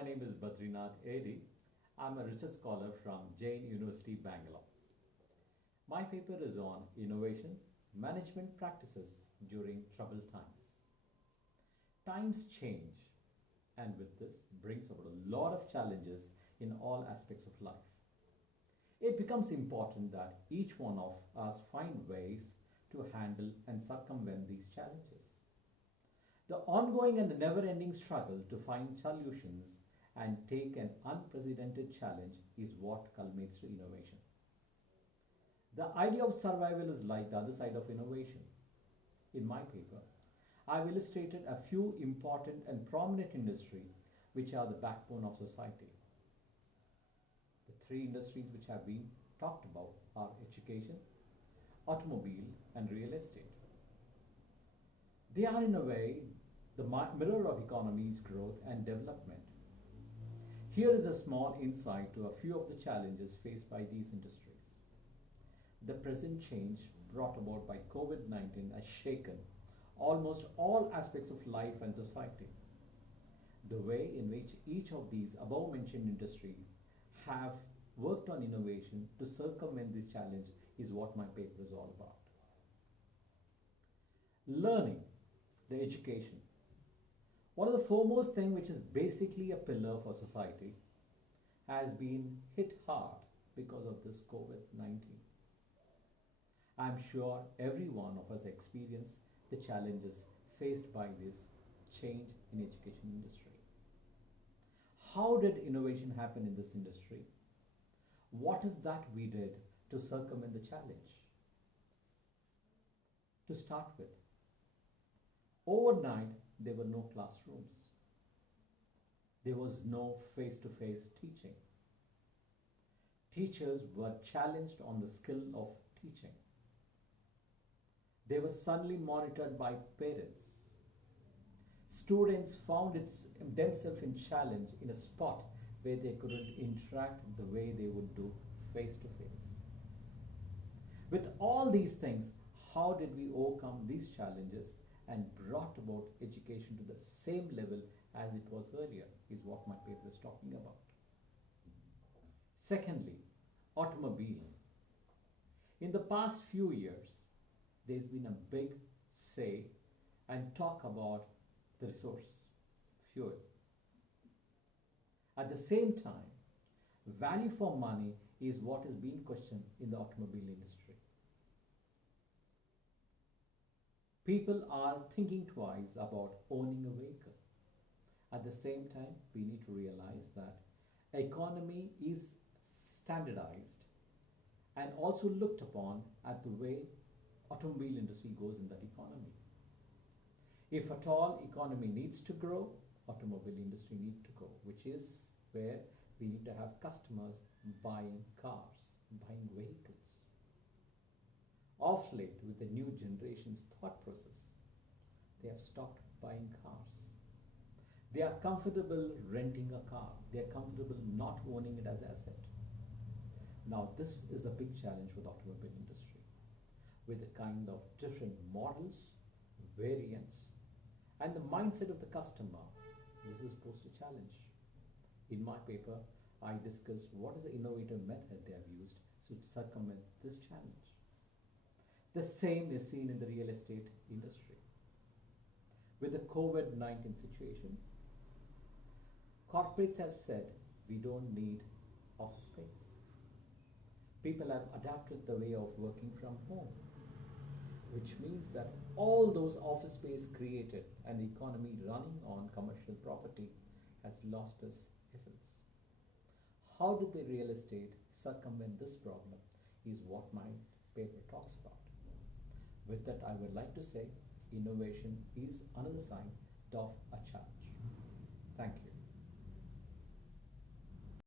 My name is Badrinath Edi. I'm a research scholar from Jain University, Bangalore. My paper is on innovation management practices during troubled times. Times change, and with this brings about a lot of challenges in all aspects of life. It becomes important that each one of us find ways to handle and circumvent these challenges. The ongoing and never-ending struggle to find solutions and take an unprecedented challenge is what culminates to innovation. The idea of survival is like the other side of innovation. In my paper, I've illustrated a few important and prominent industries which are the backbone of society. The three industries which have been talked about are education, automobile, and real estate. They are in a way the mirror of economy's growth and development. Here is a small insight to a few of the challenges faced by these industries. The present change brought about by COVID-19 has shaken almost all aspects of life and society. The way in which each of these above mentioned industries have worked on innovation to circumvent this challenge is what my paper is all about. Learning, the education. One of the foremost things which is basically a pillar for society has been hit hard because of this COVID-19. I'm sure every one of us experienced the challenges faced by this change in education industry. How did innovation happen in this industry? What is that we did to circumvent the challenge? To start with, overnight there were no classrooms. There was no face-to-face teaching. Teachers were challenged on the skill of teaching. They were suddenly monitored by parents. Students found themselves in challenge in a spot where they couldn't interact the way they would do face-to-face. With all these things, how did we overcome these challenges and brought about education to the same level as it was earlier is what my paper is talking about. Secondly, automobile. In the past few years, there's been a big say and talk about the resource, fuel. At the same time, value for money is what is being questioned in the automobile industry. People are thinking twice about owning a vehicle. At the same time, we need to realize that economy is standardized and also looked upon at the way automobile industry goes in that economy. If at all economy needs to grow, automobile industry needs to grow, which is where we need to have customers buying cars, buying vehicles. Off late, with the new generation's thought process, they have stopped buying cars. They are comfortable renting a car. They are comfortable not owning it as an asset. Now, this is a big challenge for the automobile industry, with the kind of different models, variants, and the mindset of the customer. This is posed a challenge. In my paper, I discussed what is the innovative method they have used to circumvent this challenge. The same is seen in the real estate industry. With the COVID-19 situation, corporates have said we don't need office space. People have adapted the way of working from home, which means that all those office space created and the economy running on commercial property has lost its essence. How did the real estate circumvent this problem is what my paper talks about. With that, I would like to say innovation is another side of a challenge. Thank you.